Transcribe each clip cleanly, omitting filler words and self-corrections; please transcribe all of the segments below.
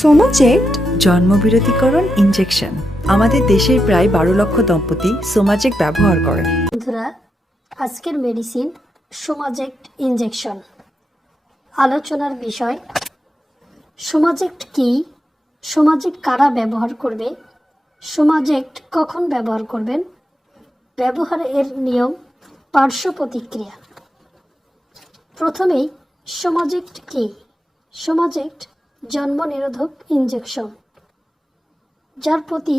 সোমা-জেক্ট জন্মবিরতিকরণ injection. আমাদের দেশের প্রায় 12 লক্ষ দম্পতি সোমা-জেক্ট ব্যবহার করেন। বন্ধুরা, আজকের মেডিসিন সোমা-জেক্ট ইনজেকশন। আলোচনার বিষয় সোমা-জেক্ট কি, সোমা-জেক্ট কারা ব্যবহার করবে, সোমা-জেক্ট কখন ব্যবহার করবেন, ব্যবহারের নিয়ম, পার্শ্ব প্রতিক্রিয়া। প্রথমেই সোমা-জেক্ট কি? সোমা-জেক্ট জন্ম নিরোধক ইনজেকশন, যার প্রতি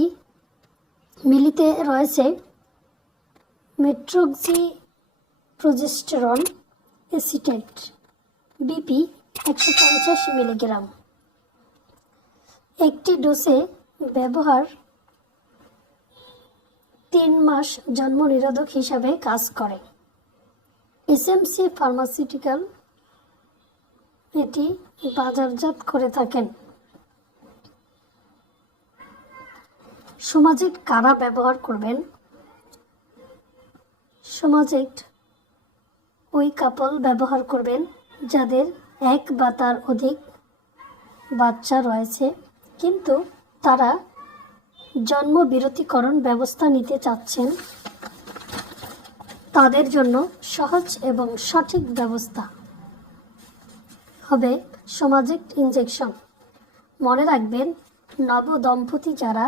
মিলিতে রয়েছে মেট্রোক্সিপ্রোজেস্টেরন এসিটেট বিপি 150 মিলিগ্রাম। একটি ডোজে ব্যবহার 3 মাস জন্ম নিরোধক হিসাবে কাজ করে। এসএমসি ফার্মাসিউটিক্যাল এটি বাজারজাত করে থাকেন। সোমা-জেক্ট কারা ব্যবহার করবেন? সোমা-জেক্ট ওই কাপল ব্যবহার করবেন যাদের 1 বা তার অধিক বাচ্চা রয়েছে, কিন্তু তারা জন্ম বিরতিকরণ ব্যবস্থা নিতে চাচ্ছেন। তাদের জন্য সহজ এবং সঠিক ব্যবস্থা হবে সোমা-জেক্ট ইনজেকশন। মনে রাখবেন, নবদম্পতি যারা,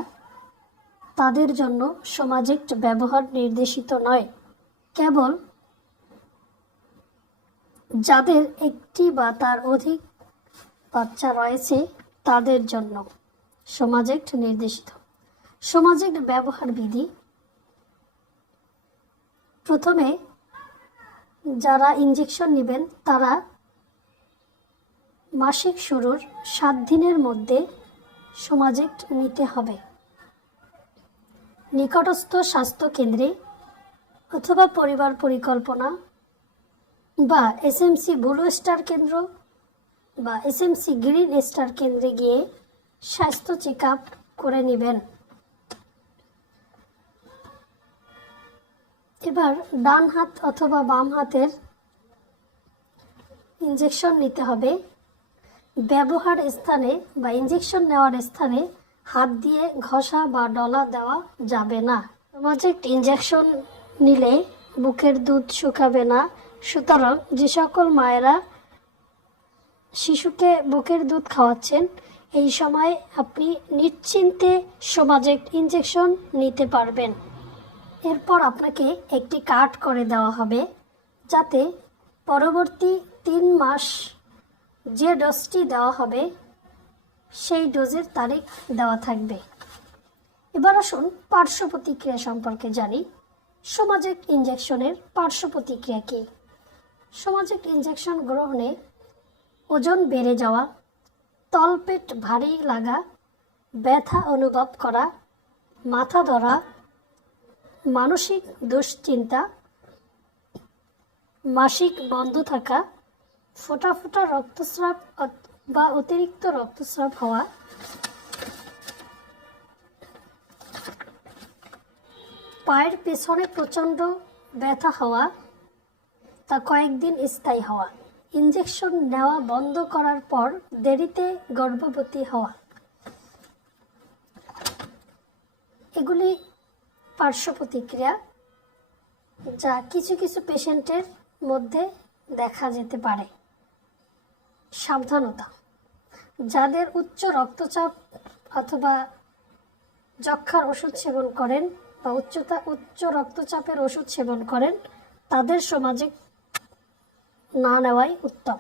তাদের জন্য সোমা-জেক্ট ব্যবহার নির্দেশিত নয়। কেবল যাদের 1টি বা তার অধিক বাচ্চা রয়েছে তাদের জন্য সোমা-জেক্ট নির্দেশিত। সোমা-জেক্ট ব্যবহার বিধি: প্রথমে যারা ইনজেকশন নেবেন তারা মাসিক শুরুর 7 দিনের মধ্যে সোমা-জেক্ট নিতে হবে। নিকটস্থ স্বাস্থ্য কেন্দ্রে অথবা পরিবার পরিকল্পনা বা এসএমসি ব্লু স্টার কেন্দ্র বা এসএমসি গ্রিন স্টার কেন্দ্রে গিয়ে স্বাস্থ্য চেক আপ করে নেবেন। এবার ডান হাত অথবা বাম হাতের ইনজেকশন নিতে হবে। ব্যবহার স্থানে বা ইনজেকশন নেওয়ার স্থানে হাত দিয়ে ঘষা বা ডলা দেওয়া যাবে না। সোমা-জেক্ট ইনজেকশন নিলে বুকের দুধ শুকাবে না। সুতরাং যে সকল মায়েরা শিশুকে বুকের দুধ খাওয়াচ্ছেন, এই সময় আপনি নিশ্চিন্তে সোমা-জেক্ট ইনজেকশন নিতে পারবেন। এরপর আপনাকে একটি কার্ড করে দেওয়া হবে, যাতে পরবর্তী 3 মাস যে ডোজটি দেওয়া হবে সেই ডোজের তারিখ দেওয়া থাকবে। এবার আসুন পার্শ্ব প্রতিক্রিয়া সম্পর্কে জানি। সোমা-জেক্ট ইনজেকশনের পার্শ্ব প্রতিক্রিয়া কী? সোমা-জেক্ট ইনজেকশন গ্রহণে ওজন বেড়ে যাওয়া, তলপেট ভারী লাগা, ব্যথা অনুভব করা, মাথা ধরা, মানসিক দুশ্চিন্তা, মাসিক বন্ধ থাকা, ফোঁটা ফোঁটা রক্তস্রাব বা অতিরিক্ত রক্তস্রাব হওয়া, পায়ের পেছনে প্রচণ্ড ব্যথা হওয়া, তা কয়েকদিন স্থায়ী হওয়া, ইনজেকশন নেওয়া বন্ধ করার পর দেরিতে গর্ভবতী হওয়া, এগুলি পার্শ্ব প্রতিক্রিয়া যা কিছু কিছু পেশেন্টের মধ্যে দেখা যেতে পারে। সাবধানতা: যাদের উচ্চ রক্তচাপ অথবা যক্ষ্মার ওষুধ সেবন করেন বা উচ্চ রক্তচাপের ওষুধ সেবন করেন, তাদের সোমা-জেক্ট না নেওয়াই উত্তম।